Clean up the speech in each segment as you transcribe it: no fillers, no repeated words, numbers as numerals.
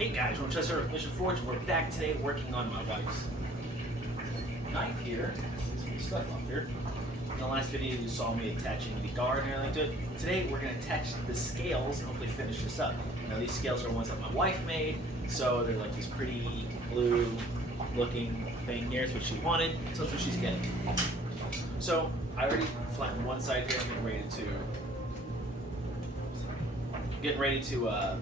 Hey guys, Rochester with MissionForge. We're back today working on my wife's knife here. Some stuff up here. In the last video you saw me attaching the guard and everything to it. Today we're going to attach the scales and hopefully finish this up. Now these scales are ones that my wife made, so they're like this pretty blue looking thing here. It's what she wanted, so that's what she's getting. So I already flattened one side here. I'm getting ready to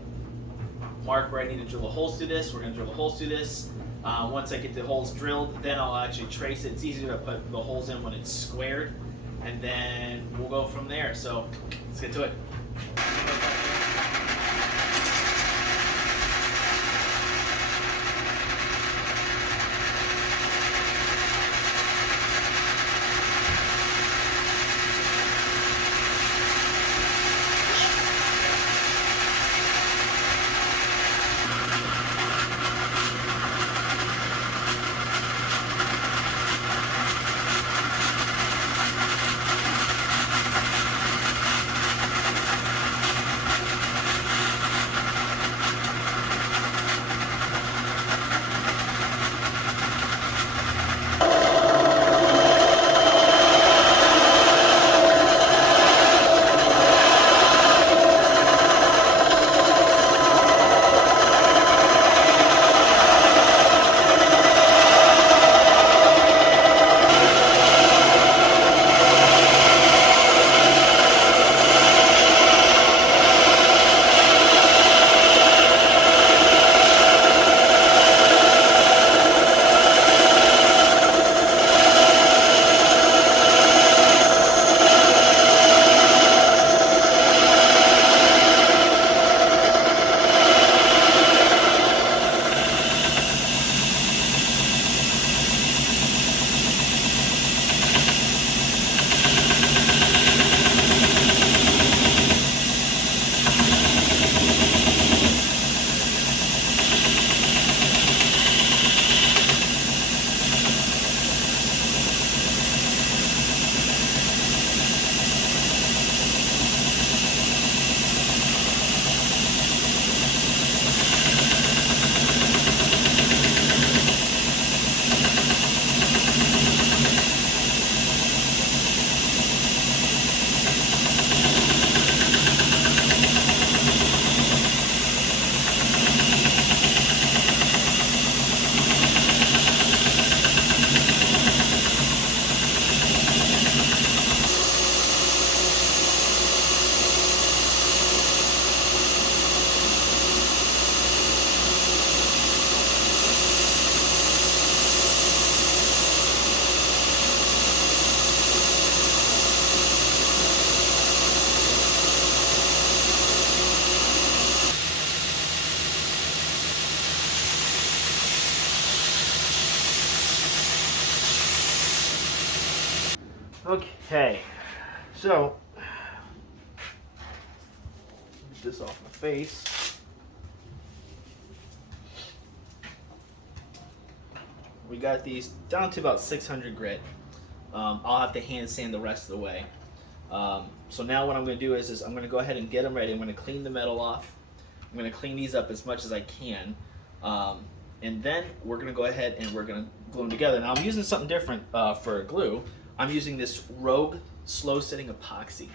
mark where I need to drill the holes through this. We're going to drill the holes through this. Once I get the holes drilled, then I'll actually trace it. It's easier to put the holes in when it's squared, and then we'll go from there. So let's get to it. Okay, so get this off my face. We got these down to about 600 grit. I'll have to hand sand the rest of the way. So now what I'm going to do is I'm going to go ahead and get them ready. I'm going to clean the metal off. I'm going to clean these up as much as I can. And then we're going to go ahead and we're going to glue them together. Now I'm using something different for glue. I'm using this Rogue slow setting epoxy.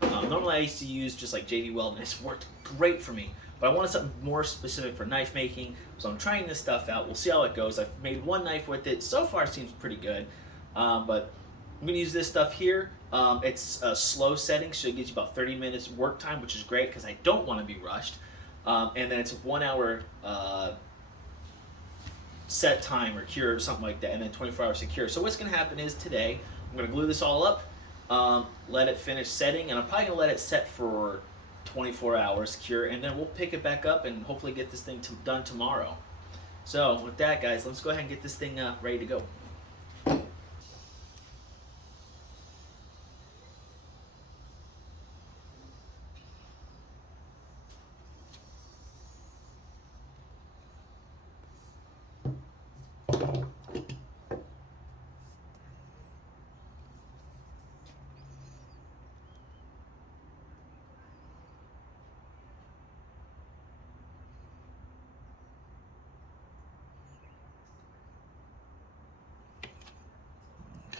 Normally I used to use just like JD Weld, and it's worked great for me. But I wanted something more specific for knife making, so I'm trying this stuff out. We'll see how it goes. I've made one knife with it. So far it seems pretty good. But I'm going to use this stuff here. It's a slow setting, so it gives you about 30 minutes work time, which is great because I don't want to be rushed. And then it's a 1 hour set time or cure or something like that, and then 24 hours to cure. So what's going to happen is today, I'm going to glue this all up, let it finish setting, and I'm probably going to let it set for 24 hours, cure, and then we'll pick it back up and hopefully get this thing done tomorrow. So with that, guys, let's go ahead and get this thing ready to go.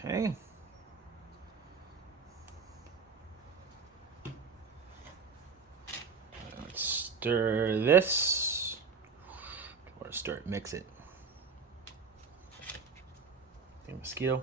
Okay. Let's stir this, or stir it, mix it. Okay, mosquito.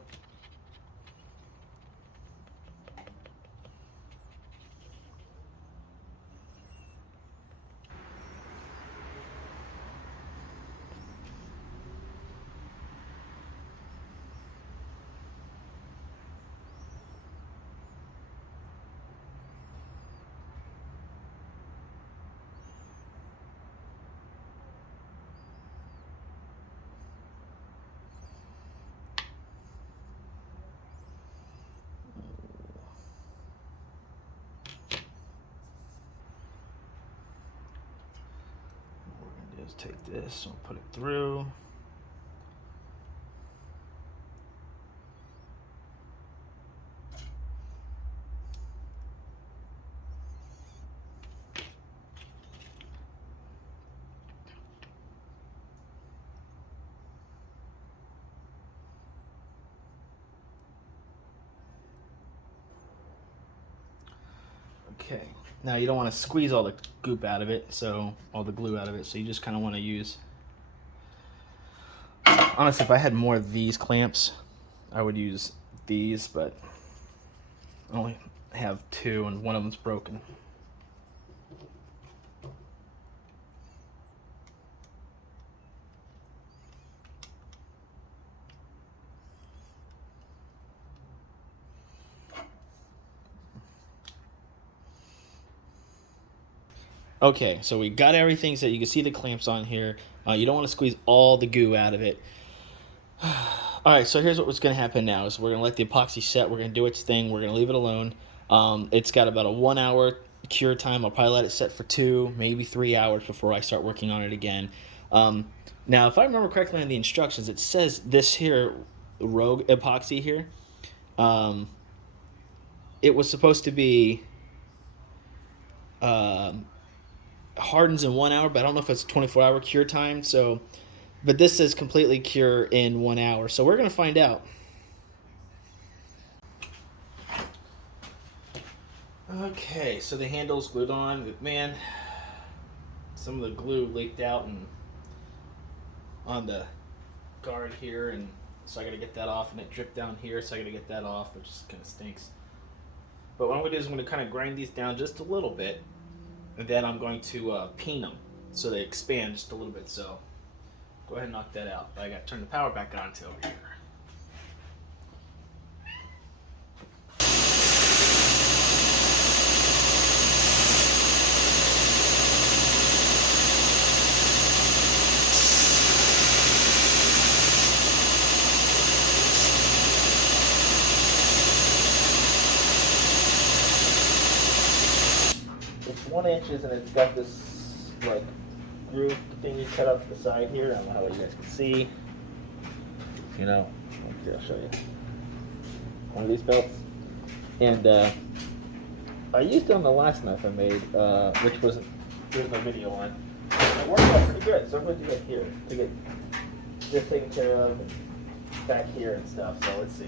Just take this and put it through. Okay, now you don't want to squeeze all the goop out of it, so all the glue out of it, so you just kind of want to use, honestly, if I had more of these clamps, I would use these, but I only have two and one of them's broken. Okay, so we got everything, so you can see the clamps on here. You don't want to squeeze all the goo out of it. All right, so here's what's going to happen now is we're going to let the epoxy set. We're going to do its thing. We're going to leave it alone. It's got about a 1 hour cure time. I'll probably let it set for 2, maybe 3 hours before I start working on it again. Now, if I remember correctly in the instructions, it says this here, Rogue epoxy here, it was supposed to be hardens in 1 hour, but I don't know if it's a 24-hour cure time. So, but this says completely cure in 1 hour. So we're going to find out. Okay, so the handle's glued on, but man, some of the glue leaked out and on the guard here, and so I got to get that off, and it dripped down here, so I got to get that off, which kind of stinks. But what I'm going to do is I'm going to kind of grind these down just a little bit, and then I'm going to peen them so they expand just a little bit. So go ahead and knock that out. I got to turn the power back on to over here. It's 1 inch and it's got this like groove thing you cut off the side here. I don't know how you guys can see. You know, here I'll show you. One of these belts, and I used it on the last knife I made, which was there's my video on. It worked out pretty good, so I'm going to do it here to get this taken care of and back here and stuff. So let's see.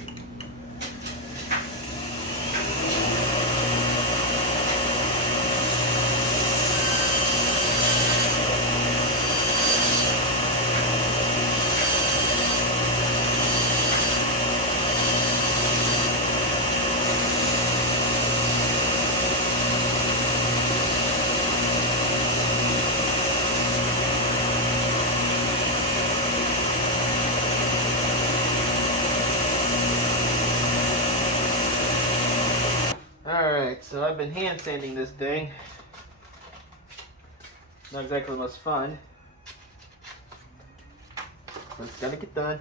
Alright, so I've been hand sanding this thing. Not exactly the most fun, but it's gotta get done.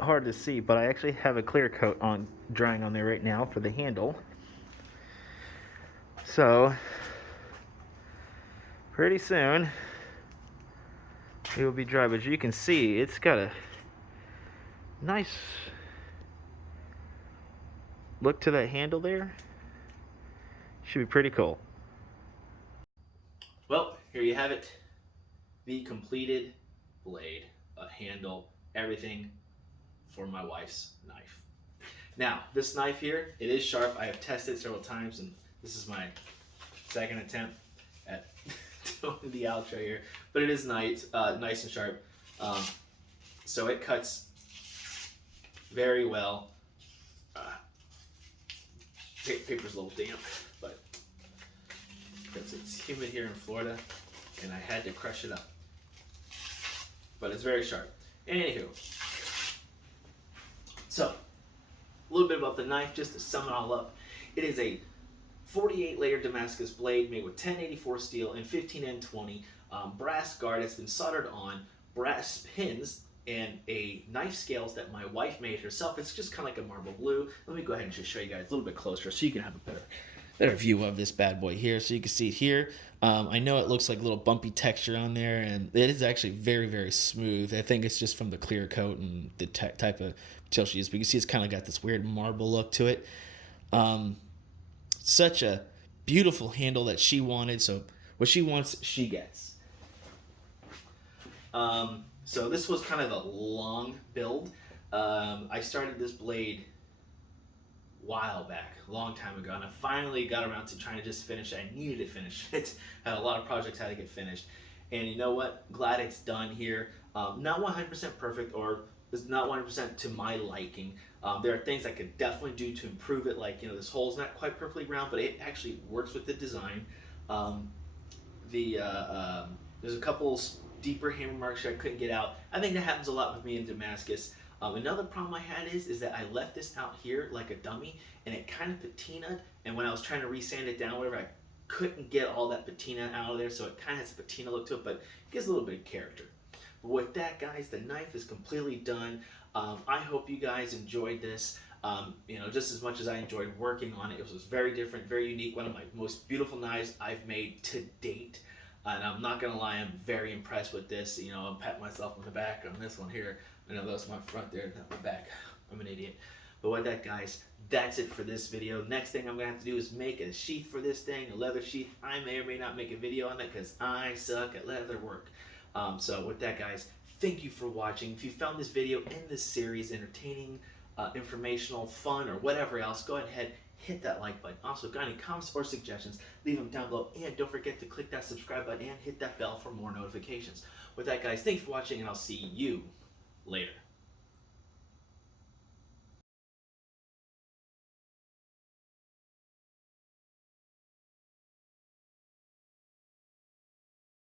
hard to see, but I actually have a clear coat on drying on there right now for the handle. So pretty soon it will be dry, but you can see it's got a nice look to that handle there. Should be pretty cool. Well, here you have it. The completed blade, a handle, everything for my wife's knife. Now, this knife here, it is sharp. I have tested it several times, and this is my second attempt at doing the outro here. But it is nice and sharp. So it cuts very well. Paper's a little damp, but because it's humid here in Florida, and I had to crush it up. But it's very sharp. Anywho, so a little bit about the knife, just to sum it all up. It is a 48-layer Damascus blade made with 1084 steel and 15N20 brass guard that's been soldered on, brass pins, and a knife scales that my wife made herself. It's just kind of like a marble blue. Let me go ahead and just show you guys a little bit closer so you can have a better view of this bad boy here. So you can see it here. I know it looks like a little bumpy texture on there, and it is actually very, very smooth. I think it's just from the clear coat and the type of material she used. But you can see it's kind of got this weird marble look to it. Such a beautiful handle that she wanted. So what she wants, she gets. So this was kind of a long build. I started this blade a while back, a long time ago, and I finally got around to trying to just finish it. I needed to finish it. I had a lot of projects I had to get finished. And you know what? Glad it's done here. Not 100% perfect, or it's not 100% to my liking. There are things I could definitely do to improve it, like, you know, this hole's not quite perfectly round, but it actually works with the design. There's a couple deeper hammer marks I couldn't get out. I think that happens a lot with me in Damascus. Another problem I had is that I left this out here like a dummy, and it kind of patinaed, and when I was trying to resand it down, whatever, I couldn't get all that patina out of there, so it kind of has a patina look to it, but it gives a little bit of character. But with that, guys, the knife is completely done. I hope you guys enjoyed this. You know, just as much as I enjoyed working on it. It was very different, very unique, one of my most beautiful knives I've made to date. And I'm not gonna lie, I'm very impressed with this. You know, I'm patting myself on the back on this one here. I know that's my front there, not my back. I'm an idiot. But with that, guys, that's it for this video. Next thing I'm gonna have to do is make a sheath for this thing, a leather sheath. I may or may not make a video on it because I suck at leather work. So with that, guys, thank you for watching. If you found this video in this series entertaining, informational, fun, or whatever else, go ahead, hit that like button. Also, got any comments or suggestions, leave them down below, and don't forget to click that subscribe button and hit that bell for more notifications. With that, guys, thanks for watching, and I'll see you later.